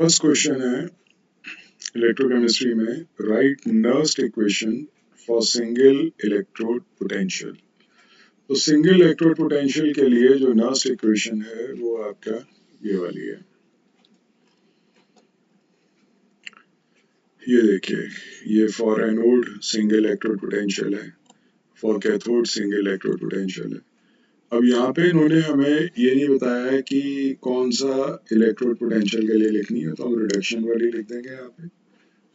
First question है electrochemistry में, right Nernst equation for single electrode potential. तो single electrode potential के लिए जो नर्स्ट इक्वेशन है वो आपका ये वाली है। ये देखिए, ये for anode single electrode potential है, for cathode single electrode potential है। अब यहाँ पे इन्होंने हमें ये नहीं बताया है कि कौन सा इलेक्ट्रोड पोटेंशियल के लिए लिखनी है, तो हम रिडक्शन वाली लिख देंगे यहाँ पे।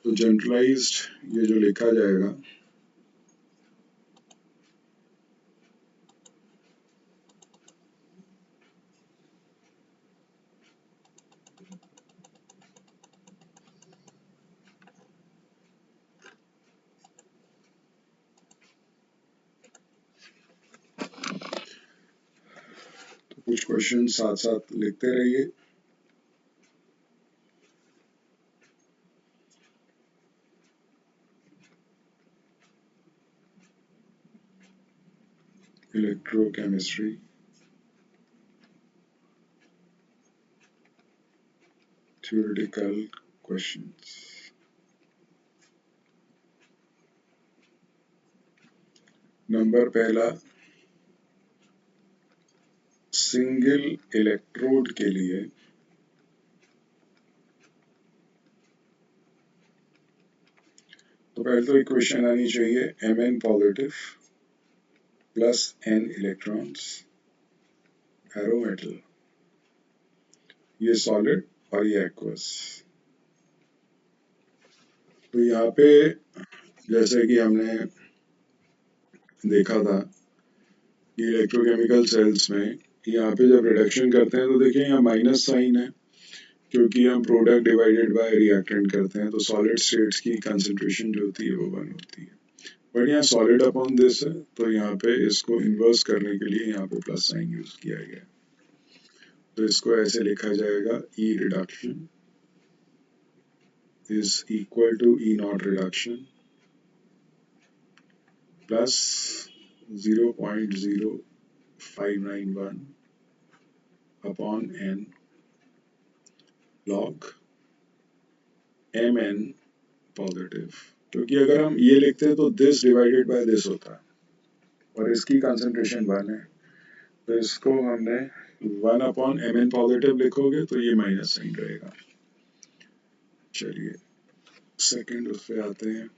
तो जनरलाइज्ड ये जो लिखा जाएगा, तो कुछ क्वेश्चन साथ साथ लिखते रहिए। Electrochemistry theoretical questions. नंबर पहला, सिंगल इलेक्ट्रोड के लिए तो पहले तो इक्वेशन आनी चाहिए Mn positive plus n electrons arrow metal, ये सॉलिड और ये एक्वस। तो यहाँ पे जैसे कि हमने देखा था कि इलेक्ट्रोकेमिकल सेल्स में यहाँ पे जब रिडक्शन करते हैं तो देखिए यहाँ माइनस साइन है, क्योंकि हम प्रोडक्ट डिवाइडेड बाय रिएक्टेंट करते हैं तो सॉलिड स्टेट्स की कंसंट्रेशन जो होती है वो 1 होती है। बट यहाँ सॉलिड अपॉन दिस है, तो यहाँ पे इसको इन्वर्स करने के लिए यहाँ पे प्लस साइन यूज किया गया है। तो इसको ऐसे लिखा जाएगा, ई reduction is equal to E naught reduction plus 0.0591 upon n log mn positive, क्योंकि अगर हम ये लिखते हैं तो दिस डिवाइडेड बाय दिस होता है और इसकी कंसंट्रेशन 1 है, तो इसको हमने 1 अपॉन mn पॉजिटिव लिखोगे तो ये माइनस साइन रहेगा। चलिए सेकंड उस पे आते हैं।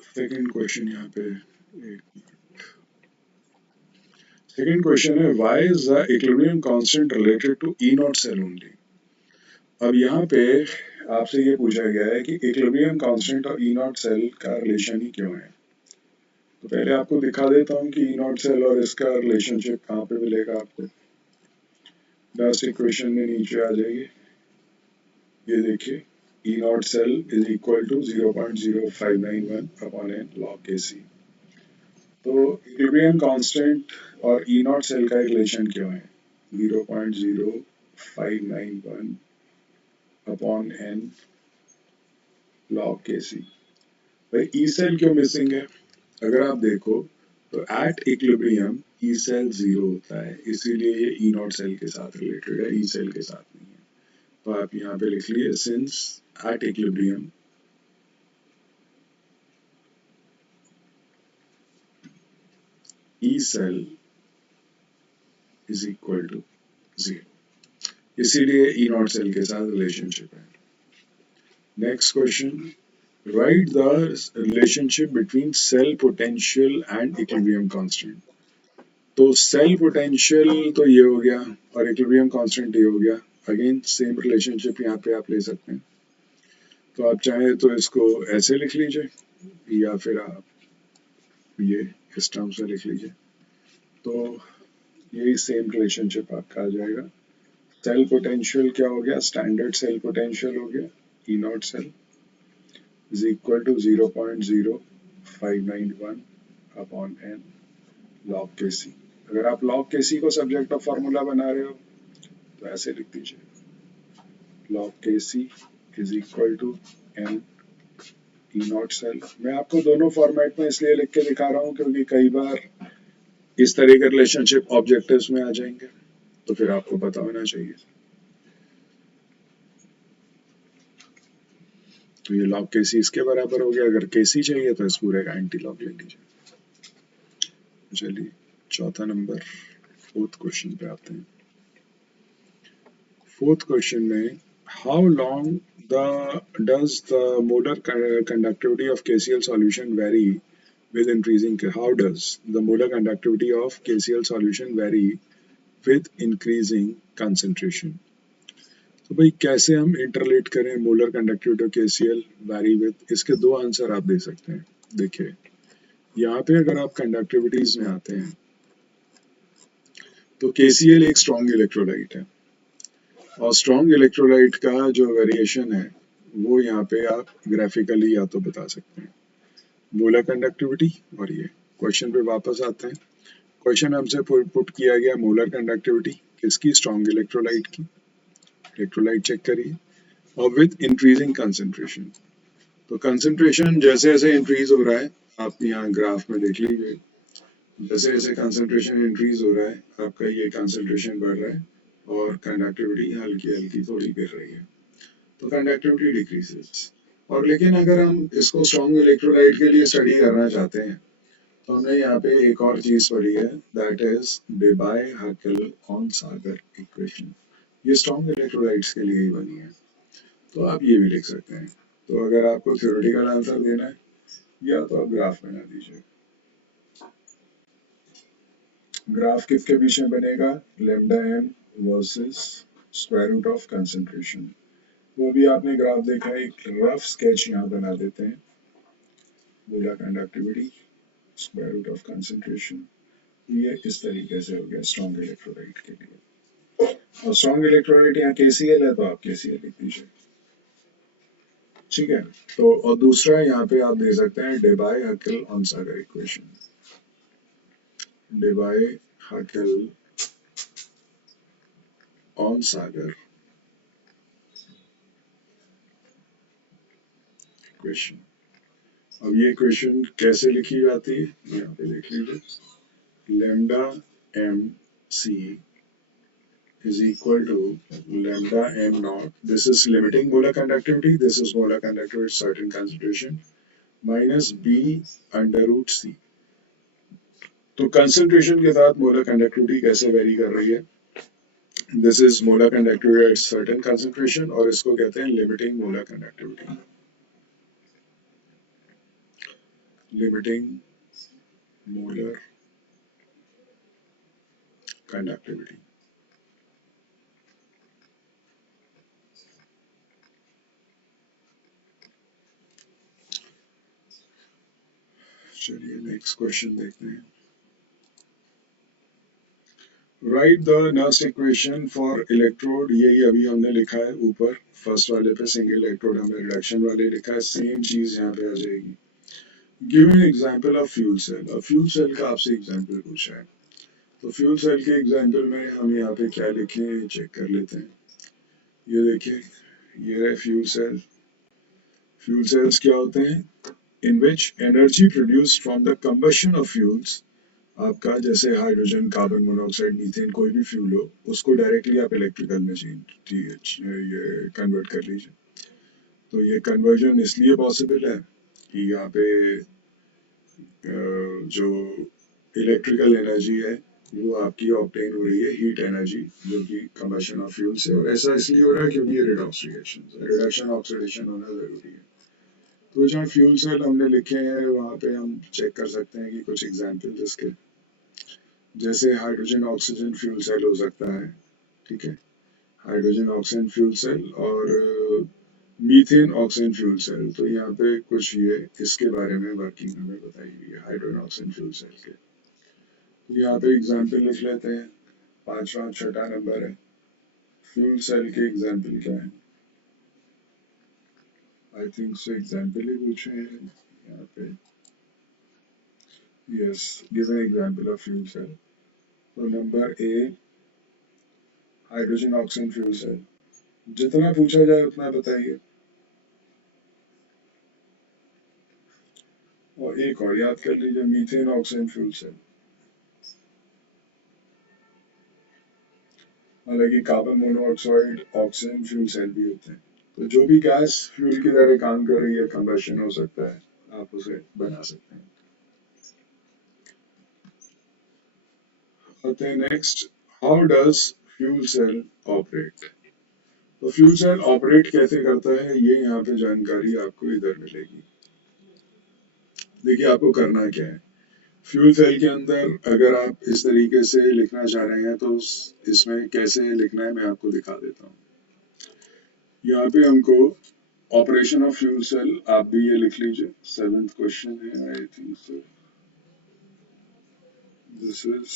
सेकंड क्वेश्चन यहाँ पे, सेकंड क्वेश्चन है, why is the equilibrium constant related to E not cell only. अब यहाँ पे आपसे ये पूछा गया है कि इक्विलिब्रियम कांस्टेंट और ई नॉट सेल का रिलेशन ही क्यों है। तो पहले आपको दिखा देता हूँ कि ई नॉट सेल और इसका रिलेशनशिप कहाँ पे मिलेगा आपको। लास्ट इक्वेशन में नीचे आ जाइए, ये देखिए, E not cell is equal to 0.0591 upon n log K C. तो इक्विलिब्रियम कांस्टेंट और ई नॉट सेल का रिलेशन क्यों है 0.0591 अपॉन एन लॉग के सी। भाई ई सेल क्यों मिसिंग है, अगर आप देखो तो एट इक्विलिब्रियम ई सेल 0 होता है, इसीलिए ये ई नॉट सेल के साथ रिलेटेड है, ई सेल के साथ नहीं है। तो आप यहाँ पे लिख लिए, since at equilibrium E cell is equal to 0, इसीलिए ई नॉट सेल के साथ रिलेशनशिप है। Next question, write the relationship between cell potential and equilibrium constant। तो सेल पोटेंशियल तो ये हो गया और इक्विलिब्रियम कांस्टेंट ये हो गया। अगेन सेम रिलेशनशिप यहाँ पे आप ले सकते हैं, तो आप चाहें तो इसको ऐसे लिख लीजिए या फिर आप ये इस टर्म से लिख लीजिए, तो यही सेम रिलेशनशिप आपका आ जाएगा। सेल पोटेंशियल क्या हो गया, स्टैंडर्ड सेल पोटेंशियल हो गया, E not cell is equal to 0.0591 upon n log K सी। अगर आप log के सी को सब्जेक्ट ऑफ फॉर्मूला बना रहे हो तो ऐसे लिख दीजिए, log K C is equal to n E not cell. मैं आपको दोनों फॉर्मेट में इसलिए लिख के दिखा रहा हूँ क्योंकि कई बार इस तरह के रिलेशनशिप ऑब्जेक्टिव्स में आ जाएंगे, तो फिर आपको पता होना चाहिए। तो ये लॉग केसी इसके बराबर हो गया। अगर केसी चाहिए तो इस पूरे का एंटी लॉग ले लीजिए। चलिए चौथा नंबर, फोर्थ क्वेश्चन पे आते हैं। फोर्थ क्वेश्चन में how long does the molar conductivity of KCl solution vary with increasing, how does the molar conductivity of KCl solution vary with increasing concentration? तो भाई कैसे हम इंटरलेट करें molar conductivity of KCl vary with, इसके दो answer आप दे सकते हैं। देखिए यहाँ पे अगर आप कंडक्टिविटीज में आते हैं तो KCl एक स्ट्रॉन्ग इलेक्ट्रोलाइट है, और स्ट्रॉन्ग इलेक्ट्रोलाइट का जो वेरिएशन है वो यहाँ पे आप ग्राफिकली या तो बता सकते हैं, मोलर कंडक्टिविटी। और ये क्वेश्चन पे वापस आते हैं। क्वेश्चन हमसे पुट किया गया मोलर कंडक्टिविटी किसकी, स्ट्रॉन्ग इलेक्ट्रोलाइट की। इलेक्ट्रोलाइट चेक करिए, और विद इंक्रीजिंग कंसंट्रेशन। तो कंसंट्रेशन जैसे जैसे इंक्रीज हो रहा है, आप यहाँ ग्राफ में देख लीजिए, जैसे जैसे कंसंट्रेशन इंक्रीज हो रहा है आपका ये कंसंट्रेशन बढ़ रहा है और कंडक्टिविटी हल्की हल्की थोड़ी गिर रही है, तो कंडक्टिविटी डिक्रीजेस। और लेकिन अगर हम इसको स्ट्रॉन्ग इलेक्ट्रोलाइट के लिए स्टडी करना चाहते हैं तो हमने यहाँ पे एक और चीज पढ़ी है, that is Debye हाकेल on Sagar equation. ये स्ट्रॉन्ग इलेक्ट्रोलाइट्स के लिए ही बनी है, तो आप ये भी लिख सकते हैं। तो अगर आपको थ्योरेटिकल आंसर देना है या तो आप ग्राफ बना दीजिए। ग्राफ किसके बीच में बनेगा, lambda M versus square root of concentration. वो भी आपने ग्राफ देखा है, एक रफ स्केच यहाँ बना देते हैं। Molar conductivity square root of concentration, ये इस तरीके से हो गया स्ट्रॉन्ग इलेक्ट्रोलाइट के लिए। और स्ट्रॉन्ग इलेक्ट्रोलाइट यहाँ KCl है तो आप KCl लिख दीजिए, ठीक है। तो और दूसरा यहाँ पे आप दे सकते हैं Debye हाकेल on Sagar equation. Debye हाकेल on Sagar equation. अब ये इक्वेशन कैसे लिखी जाती है, यहाँ पे देख लीजिए, lambda m c is equal to lambda m naught. This is limiting molar conductivity. This is molar conductivity at certain concentration minus b under root c. तो कंसंट्रेशन के साथ मोलर कंडक्टिविटी कैसे वेरी कर रही है, this is molar conductivity at certain concentration, और इसको कहते हैं limiting molar conductivity. Limiting molar conductivity. चलिए नेक्स्ट क्वेश्चन देखते हैं। Right the Nernst equation for electrode, यही अभी हमने लिखा है ऊपर फर्स्ट वाले पे, सिंगल इलेक्ट्रोड हमने रिडक्शन वाले लिखा है, सेम चीज यहाँ पे आ जाएगी। Give an example of fuel cell. अब फ्यूल सेल का आपसे एग्जांपल पूछा है, तो फ्यूल सेल के एग्जांपल में हम यहाँ पे क्या लिखें चेक कर लेते हैं। ये देखिए, ये है फ्यूल सेल। फ्यूल सेल्स क्या होते हैं, in which energy produced from the combustion of fuels, आपका जैसे हाइड्रोजन, कार्बन मोनोऑक्साइड, मीथेन, कोई भी फ्यूल हो उसको डायरेक्टली आप इलेक्ट्रिकल में ये कन्वर्ट कर लीजिए। तो ये कन्वर्जन इसलिए पॉसिबल है कि यहाँ पे जो इलेक्ट्रिकल एनर्जी है वो आपकी ऑब्टेन हो रही है हीट एनर्जी, जो कि कंबशन ऑफ फ्यूल से, और ऐसा इसलिए हो रहा है क्योंकि ये रिडॉक्स रिएक्शन, रिडक्शन ऑक्सीडेशन होना जरूरी है। तो जहाँ फ्यूल सेल हमने लिखे हैं वहाँ पे हम चेक कर सकते हैं कि कुछ एग्जाम्पल जिसके, जैसे हाइड्रोजन ऑक्सीजन फ्यूल सेल हो सकता है, ठीक है, हाइड्रोजन ऑक्सीजन फ्यूल सेल, और मीथेन ऑक्सीजन फ्यूल सेल। तो यहाँ पे कुछ ये इसके बारे में वर्किंग हमें बताई हुई है हाइड्रोजन ऑक्सीजन फ्यूल सेल के। तो यहाँ पे एग्जाम्पल लिख लेते हैं, पांचवा छठा नंबर है, फ्यूल सेल के एग्जाम्पल क्या है। आई थिंक सो एग्जाम्पल ही पूछे हैं यहाँ पे, yes, give an example of fuel cell. तो number A hydrogen oxygen fuel cell, जितना पूछा जाए उतना बताइए। और एक और याद कर लीजिए, मीथेन ऑक्सीजन फ्यूल सेल। हालांकि carbon monoxide oxygen fuel cell भी होते हैं। तो जो भी गैस फ्यूल की तरह काम कर रही है, कंबशन हो सकता है, आप उसे बना सकते हैं। आते हैं next, how does fuel cell operate. तो फ्यूल सेल ऑपरेट कैसे करता है, ये यहाँ पे जानकारी आपको इधर मिलेगी। देखिए आपको करना क्या है, फ्यूल सेल के अंदर अगर आप इस तरीके से लिखना चाह रहे हैं तो इसमें कैसे लिखना है मैं आपको दिखा देता हूँ। यहाँ पे हमको ऑपरेशन ऑफ फ्यूल सेल, आप भी ये लिख लीजिए, 7th क्वेश्चन है I think so, this is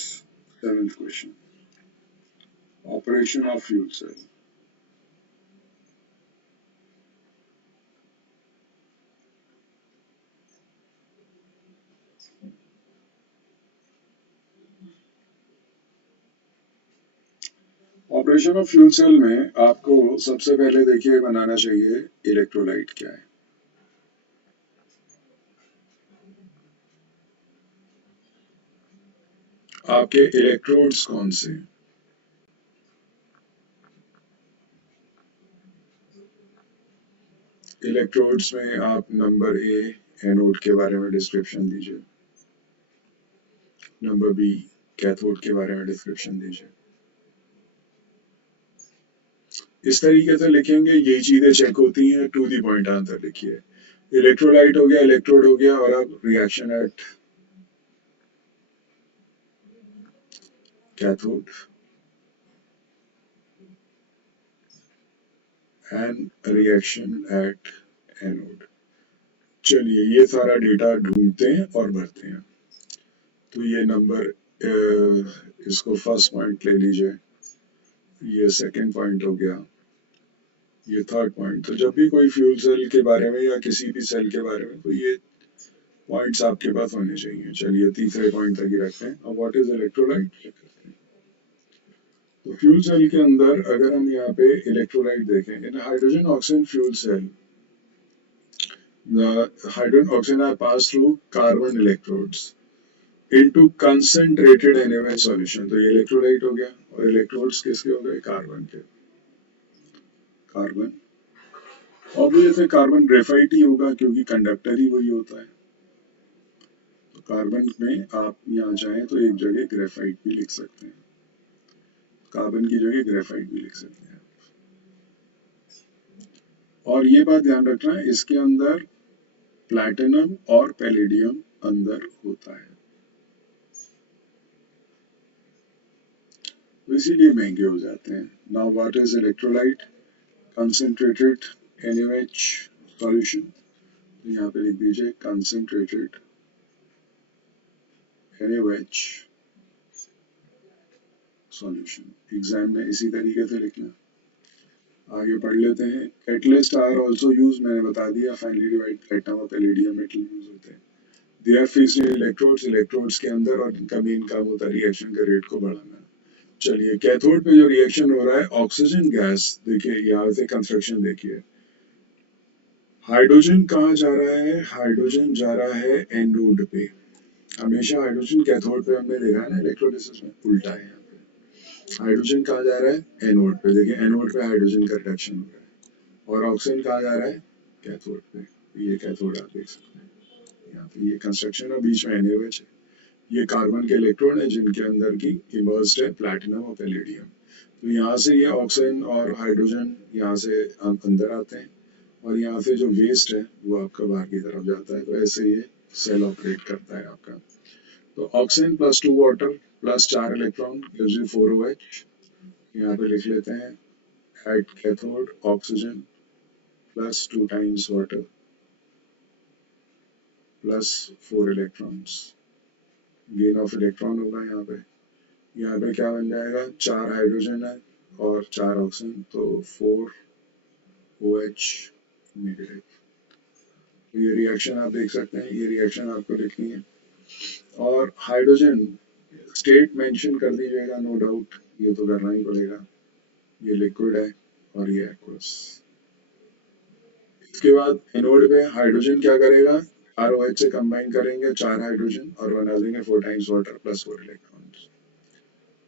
7th question, operation of fuel cell. Operation of fuel cell में आपको सबसे पहले देखिए बनाना चाहिए इलेक्ट्रोलाइट क्या है। आपके इलेक्ट्रोड्स कौन से हैं? इलेक्ट्रोड्स में आप नंबर ए एनोड के बारे में डिस्क्रिप्शन दीजिए, नंबर बी कैथोड के बारे में डिस्क्रिप्शन दीजिए। इस तरीके से लिखेंगे, ये चीजें चेक होती हैं, टू दी पॉइंट आंसर लिखिए। इलेक्ट्रोलाइट हो गया, इलेक्ट्रोड हो गया, और अब reaction at cathode and reaction at anode. चलिए ये सारा डेटा ढूंढते हैं और भरते हैं। तो ये नंबर, इसको फर्स्ट पॉइंट ले लीजिए, ये सेकंड पॉइंट हो गया, ये थर्ड पॉइंट। तो जब भी कोई फ्यूल सेल के बारे में या किसी भी सेल के बारे में, तो ये पॉइंट्स आपके पास होने चाहिए। चलिए तीसरे पॉइंट तक ही रखते हैं। अब व्हाट इज इलेक्ट्रोलाइट। तो फ्यूल सेल के अंदर अगर हम यहाँ पे इलेक्ट्रोलाइट देखें, in hydrogen oxygen fuel cell the hydrogen oxygen are passed through carbon electrodes into concentrated NaOH solution। तो ये इलेक्ट्रोलाइट हो गया, और इलेक्ट्रोड्स किसके हो गए, कार्बन के। कार्बन ऑब्वियसली कार्बन ग्रेफाइट ही होगा क्योंकि कंडक्टर ही वही होता है। तो कार्बन में आप यहाँ चाहें तो एक जगह ग्रेफाइट भी लिख सकते हैं, कार्बन की जगह ग्रेफाइट भी लिख सकते हैं। और ये बात ध्यान रखना, इसके अंदर प्लैटिनम और पैलेडियम अंदर होता है, तो इसीलिए महंगे हो जाते हैं। Now what is electrolyte, concentrated NaOH solution. तो यहाँ पे लिख दीजिए कंसंट्रेटेड NaOH सॉल्यूशन। एग्जाम में इसी तरीके से लिखना। आगे पढ़ लेते हैं, कैटलिस्ट आर आल्सो यूज, मैंने बता दिया, फाइनली डिवाइड प्लैटिनम और पैलेडियम मेटल यूज होते हैं। They are fixed in electrodes, electrodes के अंदर, और इनका मेन काम होता है रिएक्शन के रेट को बढ़ाना। चलिए कैथोड पे जो रिएक्शन हो रहा है, ऑक्सीजन गैस, देखिए यहाँ से कंस्ट्रक्शन देखिए, हाइड्रोजन कहाँ जा रहा है, हाइड्रोजन जा रहा है एनोड पे। हमेशा हाइड्रोजन कैथोड पे हमने देखा है ना, इलेक्ट्रोलिसिस में उल्टा है यहाँ पे। हाइड्रोजन कहाँ जा रहा है, एनोड पे। देखिए एनोड पे हाइड्रोजन का रिडक्शन हो रहा है, और ऑक्सीजन कहाँ जा रहा है, कैथोड पे। ये कैथोड आप देख सकते हैं, यहाँ पे ये कंस्ट्रक्शन और बीच में NaOH है। ये कार्बन के इलेक्ट्रॉन है जिनके अंदर की इमर्स्ड है प्लैटिनम और पैलेडियम। तो यहाँ से ये ऑक्सीजन और हाइड्रोजन यहाँ से अंदर आते हैं, और यहाँ से जो वेस्ट है वो आपका बाहर की तरफ जाता है। तो ऐसे ये सेल ऑपरेट करता है आपका। तो oxygen plus 2 water plus 4 electron gives you 4OH। यहाँ पे लिख लेते हैं, at cathode oxygen plus 2 times water plus 4 electrons, gain of electron होगा यहाँ पे। यहाँ पे क्या बन जाएगा, 4 हाइड्रोजन है और 4 ऑक्सीजन, तो 4OH नेगेटिव। तो ये रिएक्शन आप देख सकते हैं, ये रिएक्शन आपको लिखनी है। और हाइड्रोजन स्टेट मेंशन कर दीजिएगा, नो डाउट, ये तो करना ही पड़ेगा। ये लिक्विड है और ये एक्वस। इसके बाद एनोड पे हाइड्रोजन क्या करेगा, ROH से कंबाइन करेंगे 4 हाइड्रोजन और बना देंगे 4 टाइम्स वाटर प्लस 4 इलेक्ट्रॉन्स।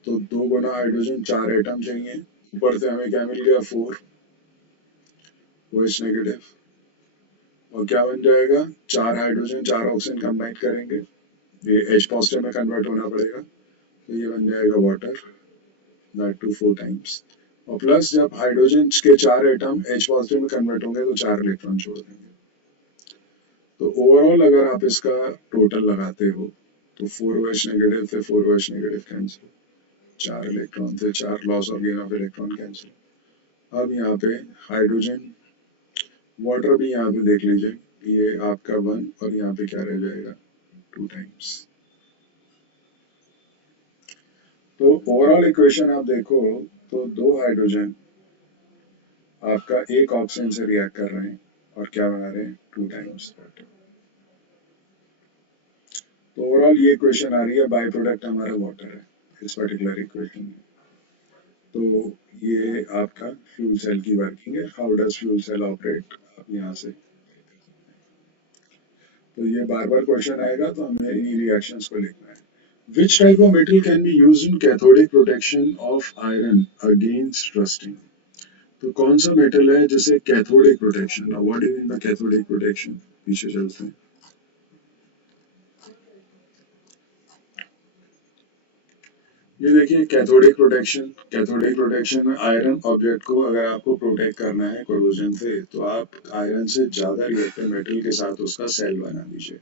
तो 2 गुना हाइड्रोजन 4 एटम चाहिए, ऊपर से हमें क्या मिल गया 4 OH नेगेटिव, और क्या बन जाएगा 4 हाइड्रोजन 4 ऑक्सीजन कंबाइन करेंगे, ये H पॉजिटिव में कन्वर्ट होना पड़ेगा, तो ये बन जाएगा वाटर, दैट टू 4 टाइम्स, और प्लस जब हाइड्रोजन के 4 एटम H पॉजिटिव में कन्वर्ट होंगे तो 4 इलेक्ट्रॉन छोड़ देंगे। तो ओवरऑल अगर आप इसका टोटल लगाते हो तो 4OH नेगेटिव से 4OH नेगेटिव कैंसिल, 4 इलेक्ट्रॉन से 4 लॉस और गेन ऑफ इलेक्ट्रॉन कैंसिल। अब यहाँ पे हाइड्रोजन वाटर भी यहाँ पे देख लीजिए, ये आपका 1 और यहाँ पे क्या रह जाएगा 2 टाइम्स। तो ओवरऑल इक्वेशन आप देखो तो 2 हाइड्रोजन आपका एक ऑक्सीजन से रिएक्ट कर रहे हैं और क्या बना रहे हैं 2 टाइम्स वाटर। तो ओवरऑल ये इक्वेशन आ रही है, बाय प्रोडक्ट हमारा वाटर है इस पर्टिकुलर इक्वेशन में। तो ये आपका फ्यूल सेल की वर्किंग है, how does fuel cell operate, आप यहाँ से। तो ये बार बार क्वेश्चन आएगा तो हमें इन्हीं रिएक्शंस को लिखना है। Which type of metal can be used in cathodic protection of iron against rusting? तो कौन सा मेटल है जिसे cathodic protection, what is in the cathodic protection, पीछे चलते हैं। ये देखिए कैथोडिक प्रोटेक्शन में आयरन ऑब्जेक्ट को अगर आपको प्रोटेक्ट करना है कोरोजन से तो आप आयरन से ज्यादा रिएक्टिव मेटल के साथ उसका सेल बना दीजिए,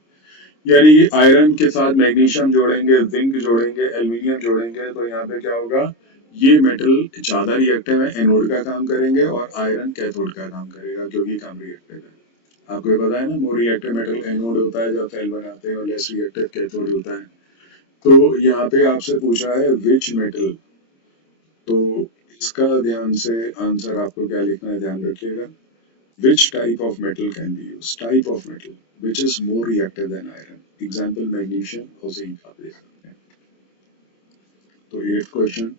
यानी कि आयरन के साथ मैग्नीशियम जोड़ेंगे, जिंक जोड़ेंगे, एल्यूमिनियम जोड़ेंगे, तो यहाँ पे क्या होगा, ये मेटल ज्यादा रिएक्टिव है, एनोड का काम करेंगे, और आयरन कैथोड का काम करेगा क्योंकि कम रिएक्टिव है। आपको ये पता है ना, मोर रिएक्टिव मेटल एनोड होता है जब सेल बनाते हैं और लेस रिएक्टिव कैथोड होता है। तो यहाँ पे आपसे पूछा है विच मेटल, तो इसका ध्यान से आंसर आपको क्या लिखना है, ध्यान रखिएगा, which type of metal can be used, type of metal which is more reactive than iron, example magnesium और zinc आप देख सकते हैं। तो 8th question,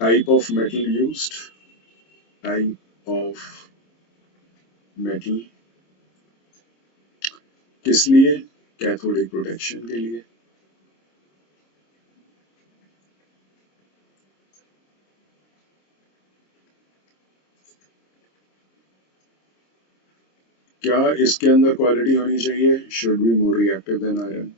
type of metal used, type of metal किस लिए, कैथोडिक प्रोटेक्शन के लिए। क्या इसके अंदर क्वालिटी होनी चाहिए, should be more reactive than iron.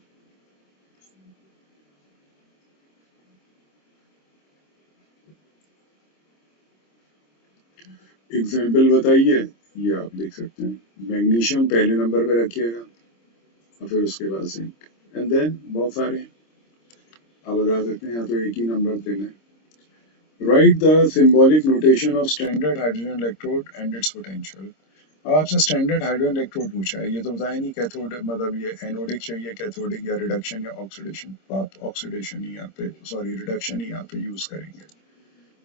Example बताइए, ये आप देख सकते हैं, मैग्नीशियम पहले नंबर पे रखिएगा और फिर उसके बाद जिंक, एंड देन बहुत सारे आप बता सकते हैं, यहाँ तो एक ही नंबर देना है। Write the symbolic notation of standard hydrogen electrode and its potential. अब आपसे स्टैंडर्ड हाइड्रोजन इलेक्ट्रोड पूछा है, ये तो बताया नहीं कैथोड मतलब ये एनोडिक चाहिए, कैथोडिक या रिडक्शन या ऑक्सीडेशन, बात ऑक्सीडेशन ही यहाँ पे, सॉरी रिडक्शन ही यहाँ पे यूज करेंगे।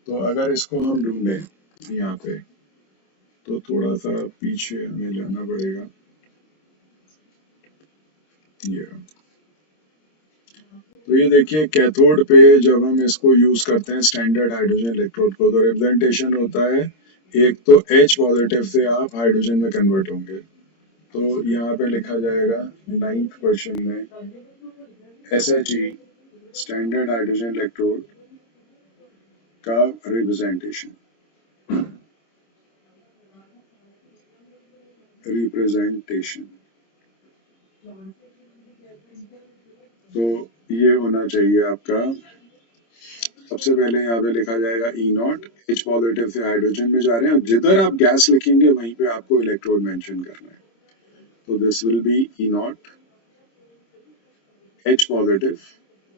तो अगर इसको हम ढूंढें यहाँ पे तो थोड़ा सा पीछे हमें जाना पड़ेगा, ये तो ये देखिए कैथोड पे जब हम इसको यूज करते हैं स्टैंडर्ड हाइड्रोजन इलेक्ट्रोड को, तो रिप्रेजेंटेशन होता है, एक तो H पॉजिटिव से आप हाइड्रोजन में कन्वर्ट होंगे, तो यहाँ पे लिखा जाएगा 9th क्वेश्चन में SHE स्टैंडर्ड हाइड्रोजन इलेक्ट्रोड का रिप्रेजेंटेशन, तो ये होना चाहिए आपका, सबसे पहले यहाँ पे लिखा जाएगा E नॉट, H पॉजिटिव से हाइड्रोजन में जा रहे हैं, जिधर आप गैस लिखेंगे वहीं पे आपको इलेक्ट्रोड मेंशन करना है, तो this will be E not H positive,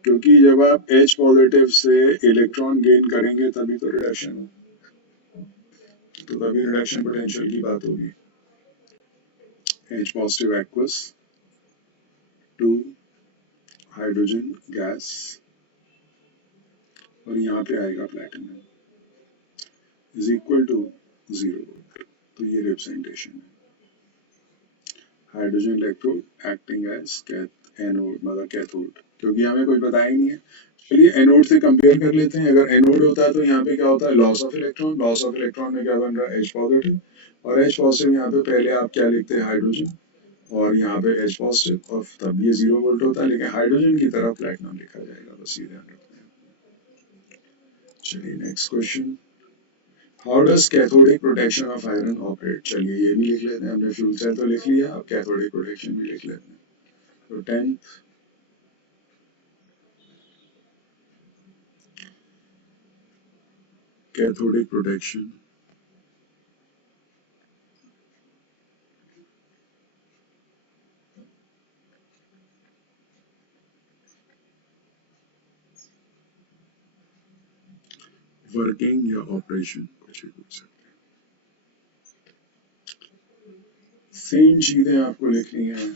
क्योंकि जब आप H पॉजिटिव से इलेक्ट्रॉन गेन करेंगे तभी तो रिडक्शन हो, तो तभी रिडक्शन पोटेंशियल की बात होगी। H positive aqueous to hydrogen gas, और यहाँ पे आएगा प्लैटिनम इज इक्वल टू 0, तो ये रिप्रेजेंटेशन है, hydrogen electrode acting as anode मतलब कैथोड, क्योंकि हमें कुछ बताया ही नहीं है। चलिए एनोड से कंपेयर कर लेते हैं, अगर एनोड होता है तो यहाँ पे क्या होता है, loss of electron, loss of electron में क्या बन रहा है H पॉजिटिव, और H पॉजिटिव यहाँ पे पहले आप क्या लिखते हैं हाइड्रोजन, और यहाँ पे H पॉजिटिव और तब ये 0 वोल्ट होता है, लेकिन हाइड्रोजन की तरह प्लेटिनम लिखा जाएगा, बस ये ध्यान रखना है। चलिए next question, how does cathodic protection of iron operate. चलिए ये भी लिख लेते हैं, हमने फ्यूल सेल तो लिख लिया, अब कैथोडिक प्रोटेक्शन भी लिख लेते हैं। तो 10th कैथोडिक प्रोटेक्शन वर्किंग या ऑपरेशन कुछ भी पूछ सकते हैं। सेम चीजें आपको लिखनी है,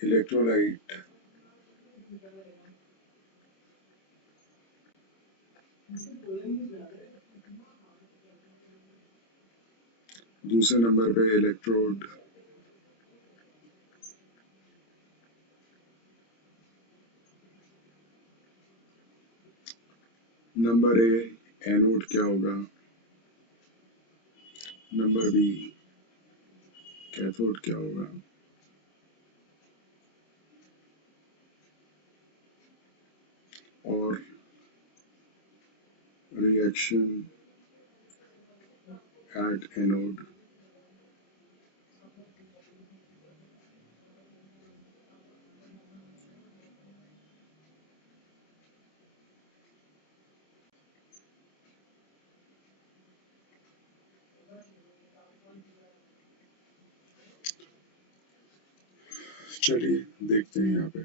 इलेक्ट्रोलाइट, दूसरे नंबर पे इलेक्ट्रोड, नंबर ए एनोड क्या होगा, नंबर बी कैथोड क्या होगा, और रिएक्शन एट एनोड चलिए देखते हैं यहाँ पे।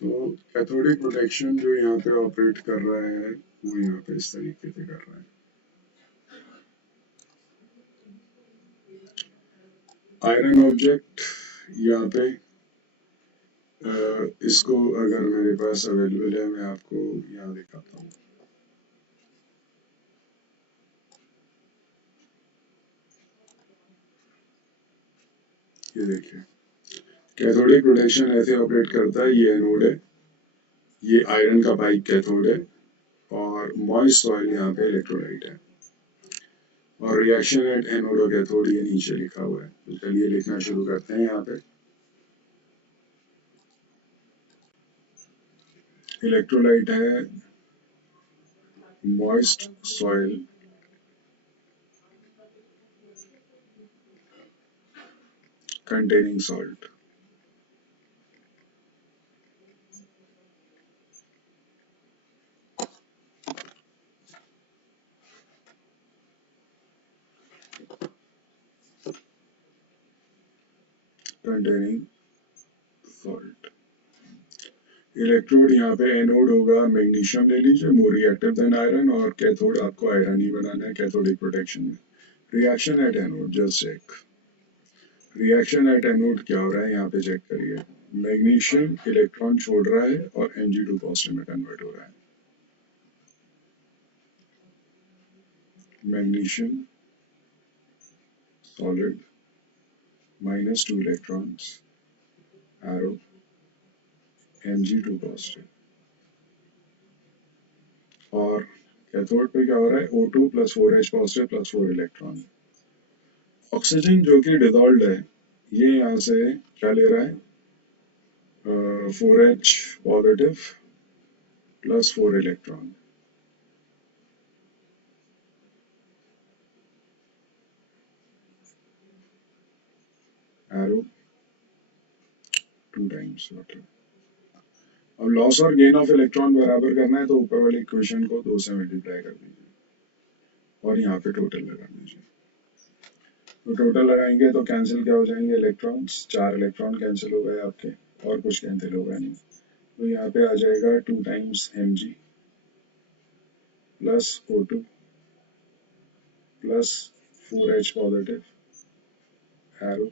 तो कैथोडिक प्रोटेक्शन जो यहाँ पे ऑपरेट कर रहा है वो यहाँ पे इस तरीके से कर रहा है। आयरन ऑब्जेक्ट यहाँ पे इसको अगर मेरे पास अवेलेबल है मैं आपको यहाँ दिखाता हूँ। ये देखिए कैथोडिक प्रोटेक्शन ऐसे ऑपरेट करता है, ये एनोड है, ये आयरन का पाइप कैथोड है, और मॉइस्ट सॉइल यहाँ पे इलेक्ट्रोलाइट है, और रिएक्शन एट एनोड और कैथोड ये नीचे लिखा हुआ है। तो चलिए लिखना शुरू करते हैं। यहाँ पे इलेक्ट्रोलाइट है, moist soil containing salt, containing salt। Electrode यहाँ पे एनोड होगा, मैग्नीशियम ले लीजिए, मोर रिएक्टिव देन आयरन, और कैथोड आपको आयरन ही बनाना है कैथोडिक प्रोटेक्शन में। Reaction at anode just check, reaction at anode क्या हो रहा है यहाँ पे चेक करिए, मैग्नीशियम इलेक्ट्रॉन छोड़ रहा है और Mg2 पॉजिटिव में कन्वर्ट हो रहा है। Magnesium solid -2 electrons, arrow Mg2 positive, और कैथोड पे क्या हो रहा है, O2 plus 4H positive plus 4 electron. Oxygen जो कि डिजॉल्व है ये यहाँ से क्या ले रहा है, 4H positive plus 4 electron, arrow 2 times water. अब लॉस और गेन ऑफ इलेक्ट्रॉन बराबर करना है तो ऊपर वाली इक्वेशन को 2 से मल्टीप्लाई कर दीजिए और यहाँ पे टोटल लगा दीजिए। तो टोटल लगाएंगे तो कैंसिल क्या हो जाएंगे इलेक्ट्रॉन्स, 4 इलेक्ट्रॉन कैंसिल हो गए आपके, और कुछ कैंसिल होगा नहीं। तो यहाँ पे आ जाएगा 2 times Mg plus O2 plus 4H positive, arrow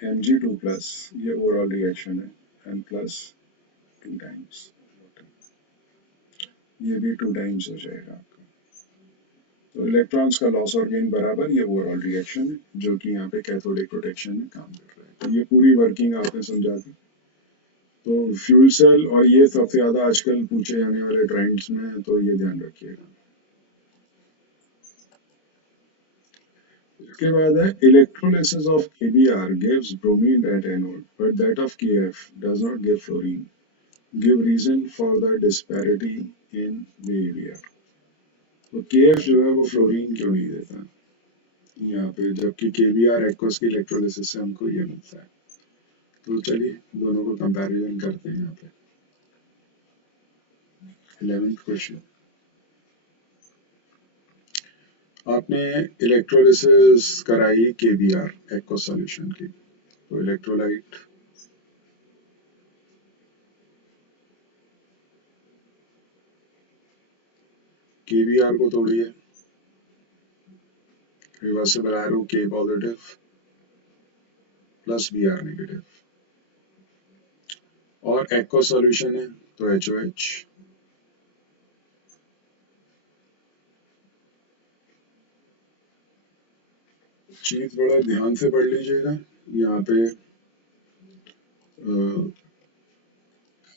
Mg2 plus ये ओवरऑल रिएक्शन है, एंड प्लस 2 टाइम्स, ये भी 2 टाइम्स हो जाएगा आपका। तो इलेक्ट्रॉन्स का लॉस और गेन बराबर ये ओवरऑल रिएक्शन है जो कि यहाँ पे कैथोडिक प्रोटेक्शन में काम कर रहा है। तो ये पूरी वर्किंग आपने समझा दी। तो फ्यूल सेल, और ये सबसे ज्यादा आजकल पूछे जाने वाले ट्रेंड्स में है, तो ये ध्यान रखिएगा। उसके बाद है electrolysis of KBr gives bromine at anode, but that of KF does not give fluorine. Give reason for the disparity in behavior. तो KF जो है वो फ्लोरीन क्यों नहीं देता यहाँ पे, जबकि KBr एक्वस की इलेक्ट्रोलिसिस से हमको ये मिलता है। तो चलिए दोनों को कंपैरिजन करते हैं यहाँ पे। 11th क्वेश्चन, आपने इलेक्ट्रोलिसिस कराई KBr एक्वस सॉल्यूशन की, तो इलेक्ट्रोलाइट KBr को तोड़िए, reversible arrow K positive plus Br negative, और एक्वस सॉल्यूशन है तो HOH। चीज बड़ा ध्यान से पढ़ लीजिएगा, यहाँ पे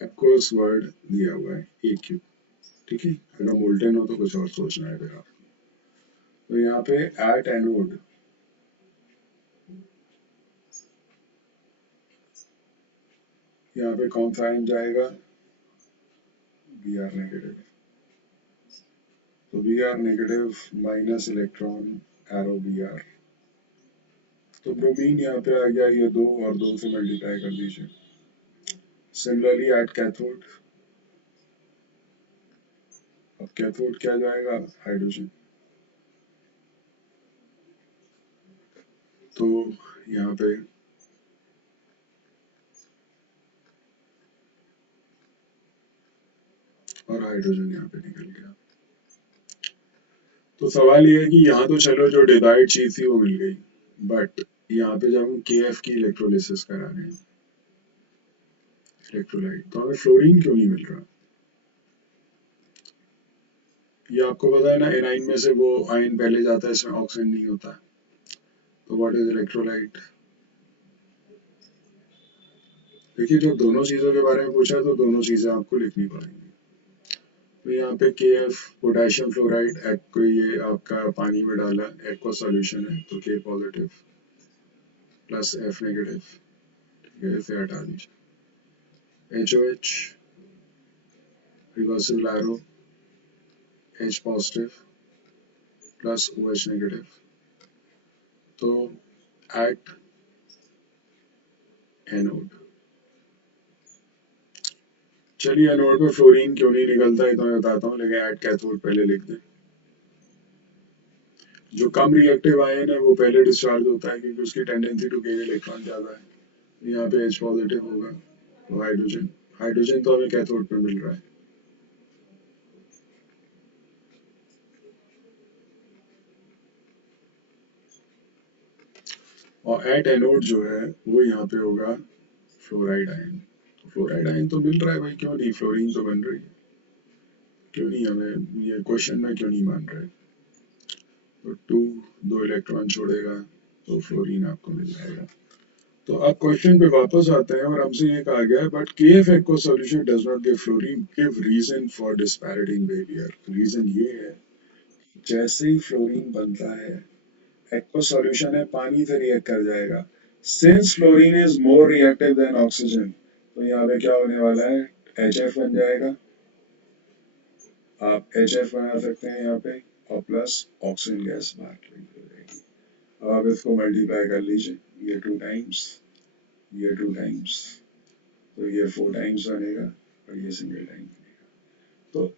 एक्वस वर्ड दिया हुआ है AQ, ठीक है। अगर मोल्टेन हो तो कुछ और सोचना है फिर आप। तो यहाँ पे एट एनोड यहाँ पे कौन सा आयन जाएगा, Br नेगेटिव, तो Br negative minus electron arrow Br, तो ब्रोमीन यहाँ पे आ गया, ये 2 और 2 से मल्टीप्लाई कर दीजिए। सिमिलरली एट कैथोड, अब कैथोड क्या जाएगा, हाइड्रोजन, तो यहाँ पे और हाइड्रोजन यहाँ पे निकल गया। तो सवाल ये है कि यहाँ तो चलो जो डिजायर्ड चीज थी वो मिल गई, बट यहाँ पे जब हम KF की इलेक्ट्रोलिसिस करा रहे हैं इलेक्ट्रोलाइट, तो हमें फ्लोरीन क्यों नहीं मिल रहा। ये आपको पता है ना, एनाइन में से वो आयन पहले जाता है, इसमें ऑक्सीजन नहीं होता। तो व्हाट इज इलेक्ट्रोलाइट। देखिए जब दोनों चीजों के बारे में पूछा तो दोनों चीजें आपको लिखनी पड़ेंगी। तो यहाँ पे KF पोटेशियम फ्लोराइड, को ये आपका पानी में डाला एक्वा सॉल्यूशन है, तो K positive plus F negative, ठीक है, इसे हटा दीजिए। HOH reversible arrow H positive plus OH negative, तो एट एनोड, चलिए एनोड पे फ्लोरीन क्यों नहीं निकलता है तो मैं बताता हूँ, लेकिन एट कैथोड पहले लिख दें। जो कम रिएक्टिव आयन है वो पहले डिस्चार्ज होता है क्योंकि उसकी टेंडेंसी टू गेन इलेक्ट्रॉन ज्यादा है। यहाँ पे H पॉजिटिव होगा, तो हाइड्रोजन, हाइड्रोजन तो हमें कैथोड पे मिल रहा है। और एट एनोड जो है वो यहाँ पे होगा फ्लोराइड आयन, तो फ्लोराइड आयन तो मिल रहा है भाई, क्यों नहीं, फ्लोरीन तो बन रही है, क्यों नहीं, हमें ये क्वेश्चन में क्यों नहीं मान रहे। तो 2 2 इलेक्ट्रॉन छोड़ेगा तो फ्लोरीन आपको मिल जाएगा। तो अब क्वेश्चन पे वापस आते हैं और हमसे ये कहा गया है, but KF aqua solution does not give fluorine, give reason for disparity in behaviour. Reason ये है, जैसे ही फ्लोरीन बनता है एक्वा सॉल्यूशन है, पानी से रिएक्ट कर जाएगा। Since fluorine is more reactive then oxygen, तो यहाँ पे क्या होने वाला है, HF बन जाएगा, आप HF बना सकते हैं यहाँ पे, और प्लस ऑक्सीजन गैस बाहर हो जाएगी। अब आप इसको मल्टीप्लाई कर लीजिए, ये 2 टाइम्स, ये 2 टाइम्स, तो ये 4 टाइम्स बनेगा और ये सिंगल टाइम बनेगा। तो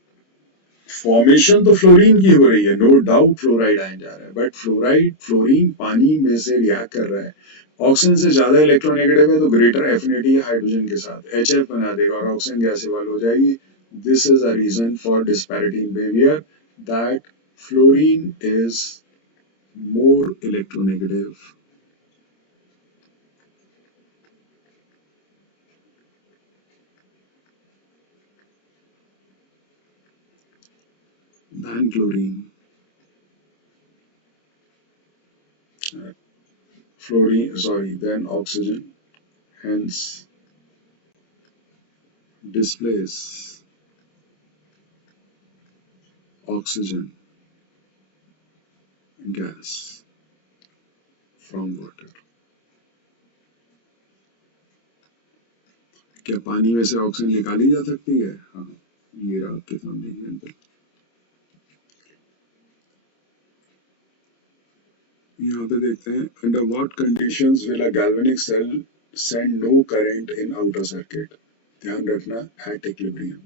फॉर्मेशन तो फ्लोरीन की हो रही है, नो डाउट फ्लोराइड आयन जा रहा है, बट फ्लोराइड फ्लोरीन पानी में से रिएक्ट कर रहा है, ऑक्सीजन से ज्यादा इलेक्ट्रोनेगेटिव है तो ग्रेटर एफिनिटी है हाइड्रोजन के साथ, HF बना देगा और ऑक्सीजन गैस इवॉल्व हो जाएगी। This is a reason for disparity in behaviour, that fluorine is more electronegative than chlorine. Fluorine, sorry, then oxygen, hence displace oxygen gas. From water. क्या पानी में से ऑक्सीजन निकाली जा सकती है? हाँ, ये रहा आपके सामने एग्जाम्पल। यहाँ पे देखते हैं, under what conditions will a galvanic cell send no current in outer circuit. ध्यान रखना, एट इक्विलिब्रियम।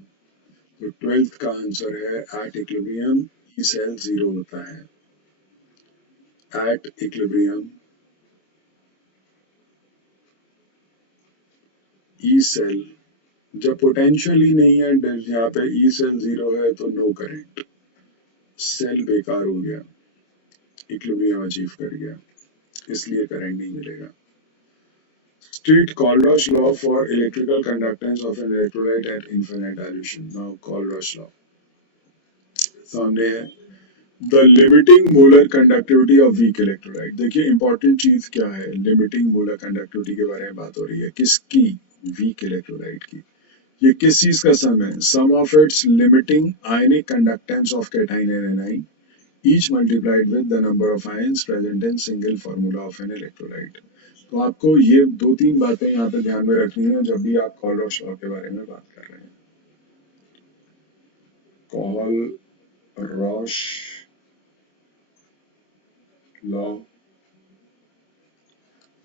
तो 12th का आंसर है at equilibrium E cell zero होता है। एट इक्विलिब्रियम ई सेल, जब पोटेंशियल ही नहीं है, यहाँ पे ई सेल जीरो है तो नो करंट, सेल बेकार हो गया, इक्विलिब्रियम अचीव कर गया, इसलिए करंट नहीं मिलेगा। State Colruy's law for electrical conductance of an electrolyte at infinite dilution. Now Colruy's law सामने है। The limiting molar conductivity of weak electrolyte. देखिए important चीज क्या है, limiting molar conductivity के बारे में बात हो रही है, किसकी? weak electrolyte की। ये किस चीज का सम है? Sum of its limiting ionic conductance of cation and anion, each multiplied with the number of ions present in single formula of an electrolyte. तो आपको ये दो तीन बातें यहाँ पे ध्यान में रखनी है जब भी आप कॉलरॉश लॉ के बारे में बात कर रहे हैं। कॉलरॉश लॉ,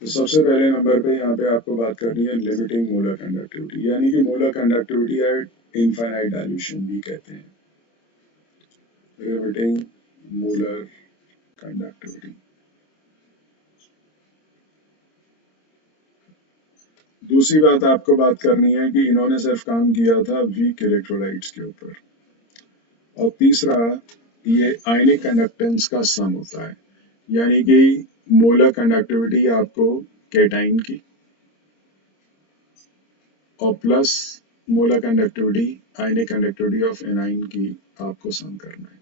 तो सबसे पहले नंबर पे यहाँ पे आपको बात करनी है लिमिटिंग मोलर कंडक्टिविटी, यानी कि molar conductivity eight infinite dilution भी कहते हैं, लिमिटिंग मोलर कंडक्टिविटी। दूसरी बात आपको बात करनी है कि इन्होंने सिर्फ काम किया था वीक इलेक्ट्रोलाइट्स के ऊपर, और तीसरा ये आयनिक कंडक्टेंस का सम होता है, यानी कि मोलर कंडक्टिविटी आपको केटाइन की और plus molar conductivity ionic conductivity of anion की आपको सम करना है,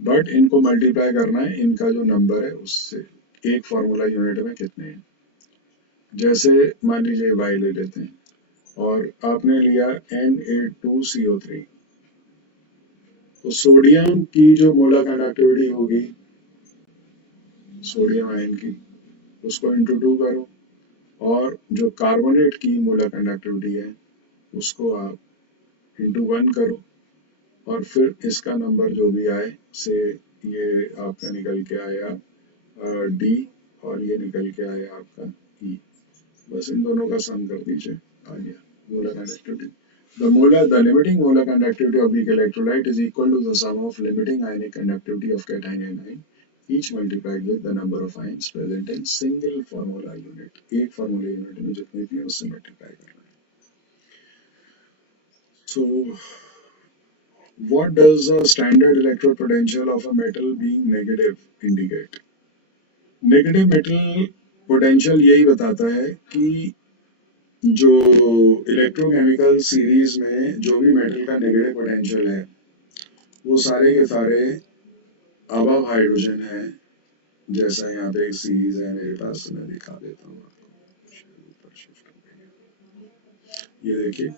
बट इनको मल्टीप्लाई करना है इनका जो नंबर है उससे, एक फॉर्मूला यूनिट में कितने हैं। जैसे मान लीजिए वाई ले लेते हैं और आपने लिया Na2CO3, तो सोडियम की जो मोलर कंडक्टिविटी होगी सोडियम आयन की, उसको इंटू 2 करो, और जो कार्बोनेट की मोलर कंडक्टिविटी है उसको आप इंटू 1 करो, और फिर इसका नंबर जो भी आए से ये आपका निकल के आया डी, और ये निकल के आया आपका ई, बस इन दोनों का सम कर दीजिए, आ गया molar conductivity. The limiting molar conductivity of weak electrolyte is equal to the sum of limiting ionic conductivity of cation and anion, each multiplied with the number of ions present in single formula unit. एक formula unit में जितने भी हैं उससे multiply करना है। So, what does a standard electrode potential of a metal being negative indicate? Negative metal potential यही बताता है कि जो इलेक्ट्रोकेमिकल सीरीज में जो भी मेटल का नेगेटिव पोटेंशियल है वो सारे के सारे अबव हाइड्रोजन है, जैसा यहाँ पे एक सीरीज है मेरे पास, मैं दिखा देता हूँ आपको, ये देखिए,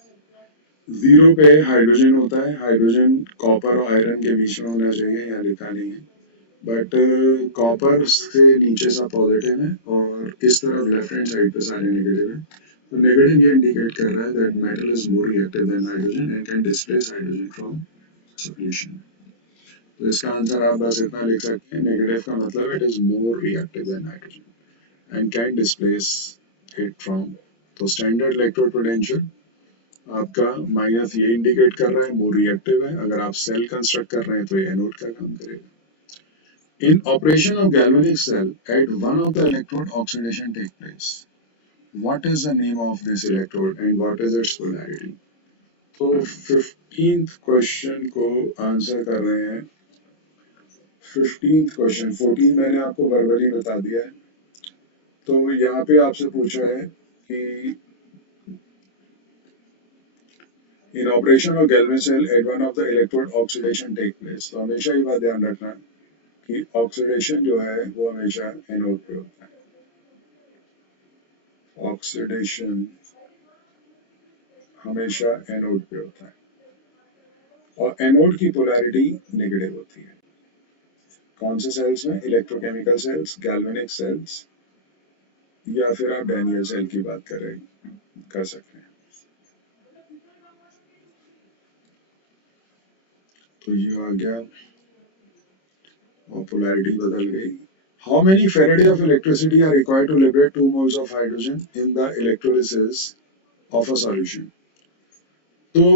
जीरो पे हाइड्रोजन होता है, हाइड्रोजन कॉपर और आयरन के बीच में होना चाहिए, यहाँ लिखा नहीं है, बट कॉपर से नीचे सा पॉजिटिव है और इस तरफ लेफ्ट हैंड साइड पे सारे नेगेटिव है, तो नेगेटिव ये इंडिकेट कर रहा है that metal is more reactive then hydrogen and can displace hydrogen from solution. तो इसका आंसर आप बस इतना लिख सकते हैं, नेगेटिव का मतलब it is more reactive then hydrogen and can displace it from. तो स्टैंडर्ड इलेक्ट्रोड पोटेंशियल आपका माइनस ये इंडिकेट कर रहा है, मोर रिएक्टिव है, अगर आप सेल कंस्ट्रक्ट कर रहे हैं तो ये एनोड का काम करेगा। In operation of galvanic cell, at one of the electrode oxidation take place. What is the name of this electrode and what is its polarity? तो 15th क्वेश्चन को आंसर कर रहे हैं। 15th क्वेश्चन, 14 मैंने आपको वर्बली बता दिया है, तो यहाँ पे आपसे पूछा है कि in operation of galvanic cell at one of the electrode oxidation take place, तो हमेशा ये बात ध्यान रखना कि ऑक्सीडेशन जो है वो हमेशा एनोड पे होता है, ऑक्सीडेशन हमेशा एनोड पे होता है और एनोड की पोलैरिटी नेगेटिव होती है। कौन से सेल्स में? इलेक्ट्रोकेमिकल सेल्स, गैल्वेनिक सेल्स, या फिर आप डैनियल सेल की बात कर सकते हैं। तो ये आ गया और पोलैरिटी बदल गई। How many Faraday of electricity are required to liberate 2 moles of hydrogen in the electrolysis of a solution? तो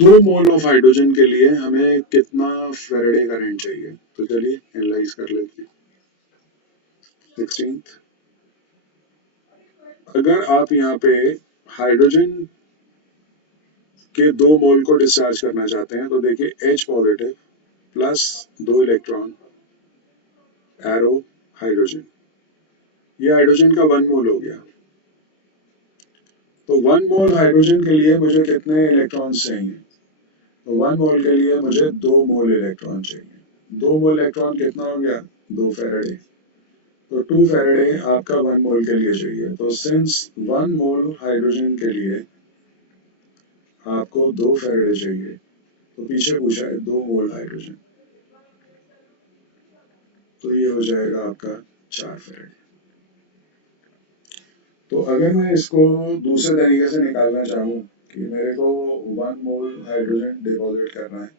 2 मोल ऑफ हाइड्रोजन के लिए हमें कितना फेरेडे करंट चाहिए? तो चलिए एनालाइज कर लेते हैं। 16th, अगर आप यहाँ पे हाइड्रोजन के 2 मोल को डिस्चार्ज करना चाहते हैं तो देखिए H positive plus 2 electron arrow hydrogen, ये हाइड्रोजन का 1 मोल हो गया। तो 1 मोल हाइड्रोजन के लिए मुझे कितने इलेक्ट्रॉन्स चाहिए? तो 1 मोल के लिए मुझे 2 मोल इलेक्ट्रॉन चाहिए। 2 मोल इलेक्ट्रॉन कितना हो गया? 2 फेरेडे। तो 2 फेरेडे आपका 1 मोल के लिए चाहिए। तो सिंस 1 मोल हाइड्रोजन के लिए आपको 2 फेरेडे चाहिए, तो पीछे पूछा है 2 मोल हाइड्रोजन, तो ये हो जाएगा आपका 4 फेरेडे। तो अगर मैं इसको दूसरे तरीके से निकालना चाहूँ कि मेरे को 1 मोल हाइड्रोजन डिपॉजिट करना है,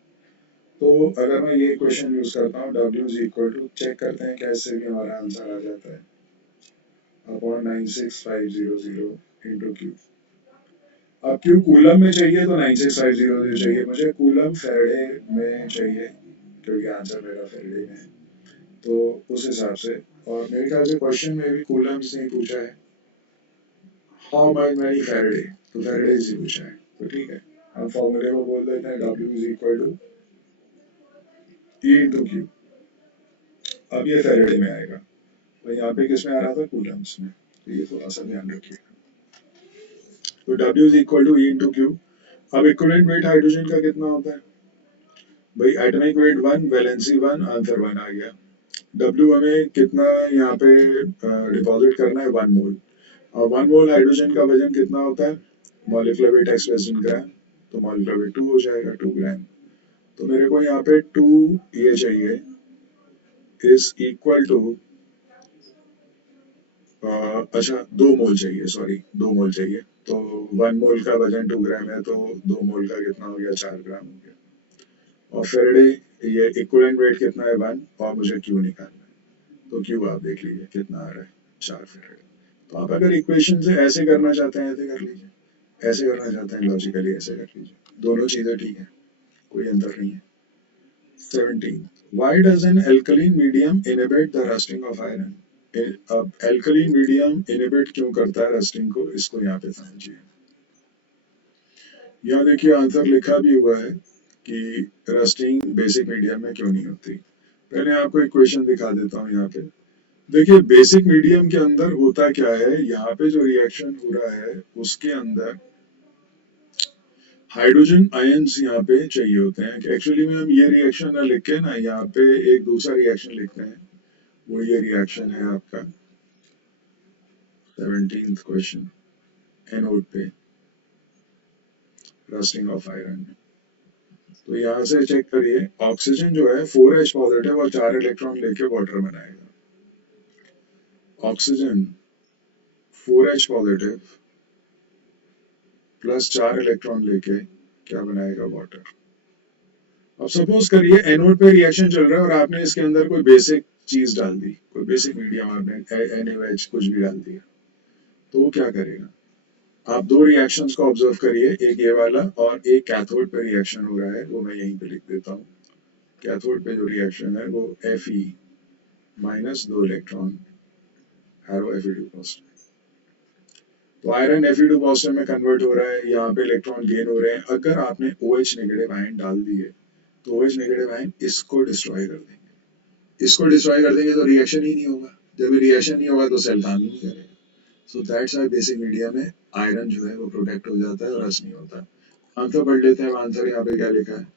तो अगर मैं ये इक्वेशन यूज करता हूँ W is equal to, check करते हैं कैसे भी हमारा आंसर आ जाता है, अपॉन 96500 इंटू क्यू। अब क्यू कूलम में चाहिए तो 96500 चाहिए, मुझे कूलम फेरेडे में चाहिए क्योंकि आंसर मेरा फेरेडे में है, तो उस हिसाब से। और मेरे ख्याल से क्वेश्चन में भी कूलम्स नहीं पूछा है, हाउ मच मैनी फेरेडे, तो फेरेडे ही पूछा है, तो ठीक है, हम फॉर्मूले को बोल देते हैं W is equal to E into Q. अब ये फेरेडे में आएगा, तो यहाँ पे किस में आ रहा था? कूलम्स में, तो ये थोड़ा सा ध्यान रखिए। तो W is equal to E into Q. अब इक्विवेलेंट वेट हाइड्रोजन का कितना होता है भाई? एटॉमिक वेट 1, वैलेंसी 1, आंसर 1 आ गया। W हमें कितना यहाँ पे डिपॉजिट करना है? 1 मोल। और 1 मोल हाइड्रोजन का वजन कितना होता है? मॉलिक्यूलर वेट एक्सप्रेस इन ग्राम, तो मॉलिक्यूलर वेट 2 हो जाएगा, 2 ग्राम। तो मेरे को यहाँ पे 2 ये चाहिए इज इक्वल टू, अच्छा 2 मोल चाहिए, सॉरी 2 मोल चाहिए। तो 1 मोल का वजन 2 ग्राम है, तो 2 मोल का कितना हो गया? 4 ग्राम हो गया। और फेरेडे ये इक्विवेलेंट वेट कितना है? 1, और मुझे क्यू निकालना है, तो क्यू आप देख लीजिए कितना आ रहा है? 4 फेरेडे। तो आप अगर इक्वेशन से ऐसे करना चाहते हैं ऐसे कर लीजिए, ऐसे करना चाहते हैं लॉजिकली ऐसे कर लीजिए, दोनों चीजें ठीक है, कोई अंतर नहीं है। 17, why does an alkaline medium inhibit the rusting of iron? अब alkaline medium inhibit क्यों करता है रस्टिंग को, इसको यहाँ पे समझिए। यहाँ देखिए आंसर लिखा भी हुआ है कि रस्टिंग बेसिक मीडियम में क्यों नहीं होती। पहले आपको इक्वेशन दिखा देता हूँ यहाँ पे। देखिए बेसिक मीडियम के अंदर होता क्या है, यहाँ पे जो रिएक्शन हो रहा है उसके अंदर हाइड्रोजन आयंस यहाँ पे चाहिए होते हैं। एक्चुअली में हम ये रिएक्शन ना लिख के ना यहाँ पे एक दूसरा रिएक्शन लिखते हैं, वो ये रिएक्शन है आपका 17th क्वेश्चन, एनोड पे रस्टिंग ऑफ आयरन में। तो यहाँ से चेक करिए, ऑक्सीजन जो है 4H पॉजिटिव और 4 इलेक्ट्रॉन लेके वाटर बनाएगा। Oxygen 4H positive plus 4 electron लेके क्या बनाएगा? वाटर। अब सपोज करिए एनोड पे रिएक्शन चल रहा है और आपने इसके अंदर कोई बेसिक चीज डाल दी, कोई बेसिक मीडियम आपने NaOH कुछ भी डाल दिया, तो वो क्या करेगा? आप दो रिएक्शंस को ऑब्जर्व करिए, एक ये वाला और एक कैथोड पे रिएक्शन हो रहा है, वो मैं यहीं पे लिख देता हूँ। कैथोड पे जो रिएक्शन है वो Fe minus 2 electron harrow Fe2 positive, तो आयरन Fe2 पॉजिटिव में कन्वर्ट हो रहा है, यहाँ पे इलेक्ट्रॉन गेन हो रहे हैं। अगर आपने OH नेगेटिव आयन डाल दिए तो OH नेगेटिव आयन इसको डिस्ट्रॉय कर देंगे, इसको डिस्ट्रॉय कर देंगे तो रिएक्शन ही नहीं होगा, जब रिएक्शन नहीं होगा तो सेल काम ही नहीं करेगा। So that's why basic media में आयरन जो है वो प्रोटेक्ट हो जाता है और रस्ट नहीं होता। आंसर पढ़ लेते हैं, आंसर यहाँ पे क्या लिखा है?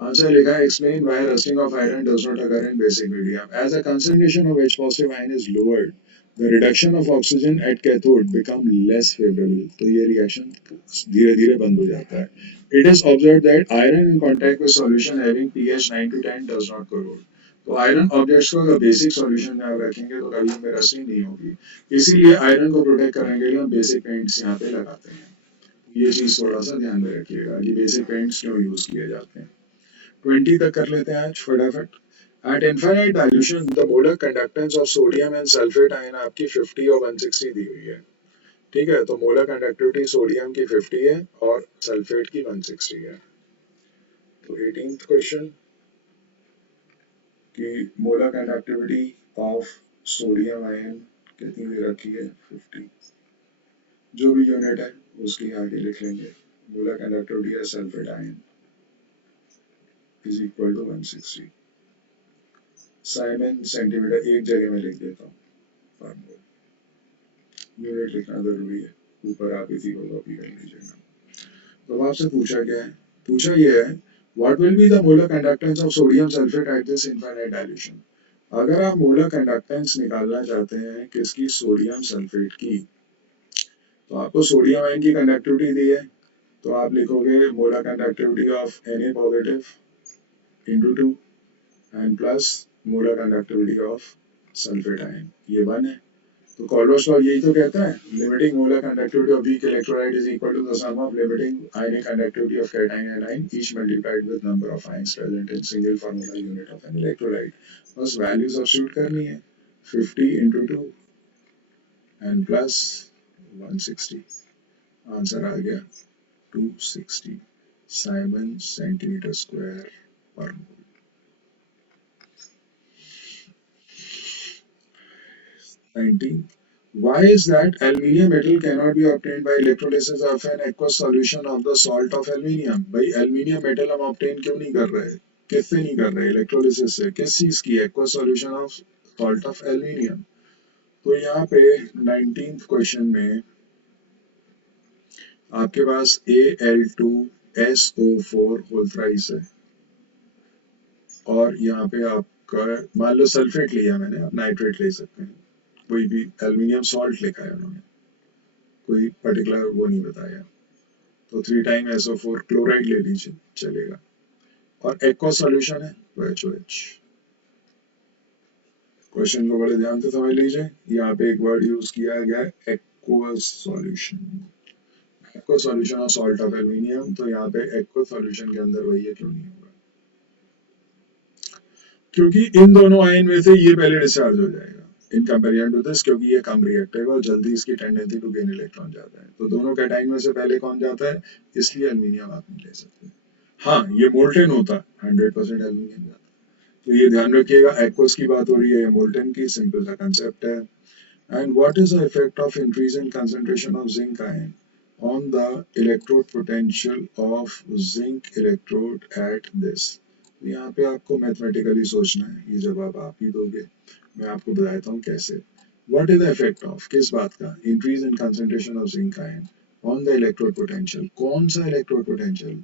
आंसर लिखा है explain why rusting of iron does not occur in basic medium as a concentration of H positive ion is lowered the reduction of oxygen at cathode become less favourable, तो ये reaction धीरे धीरे बंद हो जाता है। It is observed that iron in contact with solution having pH 9 to 10 does not corrode, तो iron objects को अगर बेसिक सॉल्यूशन में आप रखेंगे तो कभी हमें रस्टिंग नहीं होगी, इसीलिए आयरन को प्रोटेक्ट करने के लिए हम बेसिक पेंट्स यहाँ पे लगाते हैं। ये चीज थोड़ा सा ध्यान में रखिएगा कि बेसिक पेंट्स क्यों यूज किए जाते हैं। 20 तक कर लेते हैं आज फटाफट। Eight infinite dilution the molar conductance of sodium and sulphate ion आपकी 50 और 160 दी हुई है। ठीक है, तो मोलर कंडक्टिविटी सोडियम की 50 है और सल्फेट की 160 है। तो 18th क्वेश्चन कि molar conductivity of sodium ion कितनी दे रखी है, 50। जो भी यूनिट है उसकी आगे लिख लेंगे। मोलर कंडक्टिविटी है sulphate ion is equal to 160। Siemens centimetre एक जगह में लिख देता हूँ, यूनिट लिखना जरूरी है, ऊपर आप इसी को कॉपी कर लीजिएगा। तो आपसे पूछा क्या है, पूछा ये है what will be the molar conductance of sodium sulphate at this infinite dilution. अगर आप मोलर कंडक्टेंस निकालना चाहते हैं किसकी, सोडियम सल्फेट की, तो आपको सोडियम आयन की कंडक्टिविटी दी है, तो आप लिखोगे molar conductivity of Na positive into 2 and plus molar conductivity of sulphate ion, ये 1 है। तो कॉल्डर्स लॉ यही तो कहता है, limiting molar conductivity of weak electrolyte is equal to the sum of limiting ionic conductivity of cation and ion each multiplied with number of ions present in single formula unit of an electrolyte. बस value substitute करनी है, 50 into 2 and plus 160, answer आ गया 260 Simon centimetre square पर मोल। 19. Why is that aluminium metal cannot be obtained by electrolysis of an aqueous solution of the salt of aluminium? भाई aluminium metal हम obtain क्यों नहीं कर रहे, किससे नहीं कर रहे, इलेक्ट्रोलिसिस से, किस चीज की, aqueous solution of salt of aluminium। तो यहाँ पे 19th क्वेश्चन में आपके पास Al2SO4 होल थ्राइस है और यहाँ पे आपका मान लो सल्फेट लिया मैंने, आप नाइट्रेट ले सकते हैं, कोई भी एल्यूमिनियम सॉल्ट लिखा है उन्होंने, कोई पर्टिकुलर वो नहीं बताया, तो 3 टाइम SO4 क्लोराइड ले लीजिए चलेगा। और एक्वस सॉल्यूशन है तो HOH। क्वेश्चन को बड़े ध्यान से समझ लीजिए, यहाँ पे एक वर्ड यूज किया गया है aqueous solution, aqueous solution of salt of aluminium, तो यहाँ पे एक्वस सॉल्यूशन के अंदर वही है, क्यों नहीं होगा, क्योंकि इन दोनों आयन में से ये पहले डिस्चार्ज हो जाएगा इन कंपेरिजन टू दिस, क्योंकि ये कम रिएक्टिव और जल्दी इसकी टेंडेंसी टू गेन इलेक्ट्रॉन जाता है, तो दोनों कैटाइन में से पहले कौन जाता है, इसलिए एल्यूमिनियम आप नहीं ले सकते। हाँ, ये मोल्टेन होता 100% एल्यूमिनियम जाता, तो ये ध्यान रखिएगा, एक्वस की बात हो रही है, मोल्टेन की, सिंपल सा कंसेप्ट है। And what is the effect of increase in concentration of zinc ion on the electrode potential of zinc electrode at this। यहाँ पे आपको मैथमेटिकली सोचना है, ये जवाब आप ही दोगे, मैं आपको बताता हूँ कैसे। What is the effect of, किस बात का, increase in concentration of zinc ion on the electrode potential, कौन सा इलेक्ट्रोड पोटेंशियल,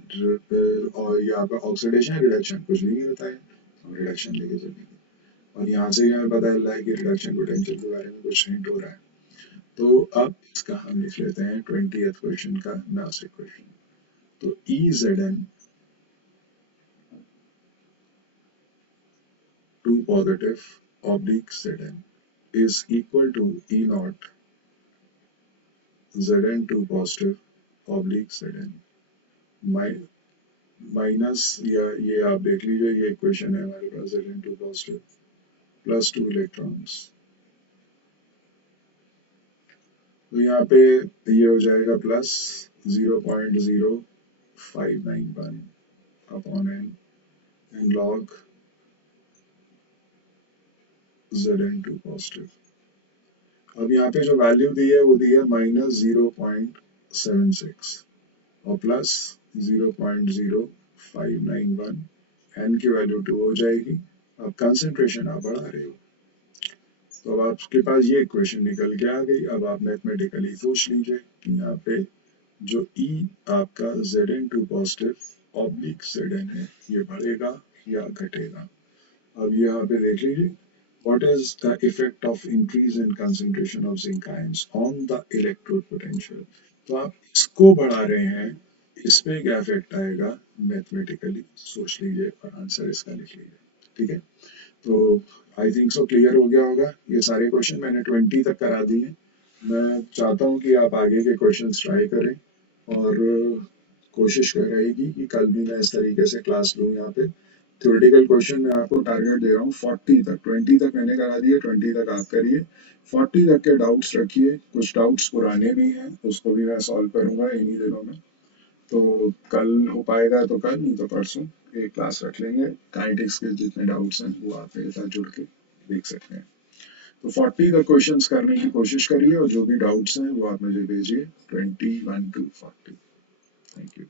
और यहाँ पर ऑक्सीडेशन रिडक्शन कुछ भी नहीं बताया, हम रिडक्शन लेके चलेंगे, और यहाँ से ही हमें पता चल रहा है कि रिडक्शन पोटेंशियल के बारे में कुछ हिंट हो रहा है। तो अब इसका हम लिख लेते हैं 20th क्वेश्चन का लास्ट इक्वेशन। तो EZn 2 positive oblique Zn is equal to E naught Zn 2 positive oblique Zn minus, या ये आप देख लीजिए, ये इक्वेशन है हमारे पास, Zn 2 positive प्लस 2 इलेक्ट्रॉन्स, तो यहाँ पे ये हो जाएगा plus 0.0591 upon n and log Zn2 positive. अब यहाँ पे जो वैल्यू दी है वो दी है -0.76 और प्लस 0.0591, n की वैल्यू 2 हो जाएगी। अब कंसंट्रेशन आप बढ़ा रहे हो, तो अब आपके पास ये इक्वेशन निकल के आ गई। अब आप मैथमेटिकली सोच लीजिए कि यहाँ पे जो E आपका Zn2 पॉजिटिव ऑब्लिक Zn है, ये बढ़ेगा या घटेगा। अब यहाँ पे देख लीजिए, what is the effect of increase in concentration of zinc ions on the electrode potential। तो आप इसको बढ़ा रहे हैं, इस पे क्या इफेक्ट आएगा, मैथमेटिकली सोच लीजिए और आंसर इसका लिख लीजिए, ठीक है। तो आई थिंक सो क्लियर हो गया होगा। ये सारे क्वेश्चन मैंने 20 तक करा दिए। मैं चाहता हूँ कि आप आगे के क्वेश्चंस ट्राई करें, और कोशिश कर रहेगी कि कल भी मैं इस तरीके से क्लास लूँ यहाँ पे। थ्योरेटिकल क्वेश्चन मैं आपको टारगेट दे रहा हूँ 40 तक, 20 तक मैंने करा दिए, 20 तक आप करिए। 40 तक के डाउट्स रखिए, कुछ डाउट्स पुराने भी हैं उसको भी मैं सॉल्व करूंगा इन्हीं दिनों में। तो कल हो पाएगा तो कल, नहीं तो परसों एक क्लास रख लेंगे। काइनेटिक्स के जितने डाउट्स हैं वो आप मेरे साथ जुड़ के देख सकते हैं। तो 40 तक क्वेश्चंस करने की कोशिश करिए, और जो भी डाउट्स हैं वो आप मुझे भेजिए 21 to 40। Thank you.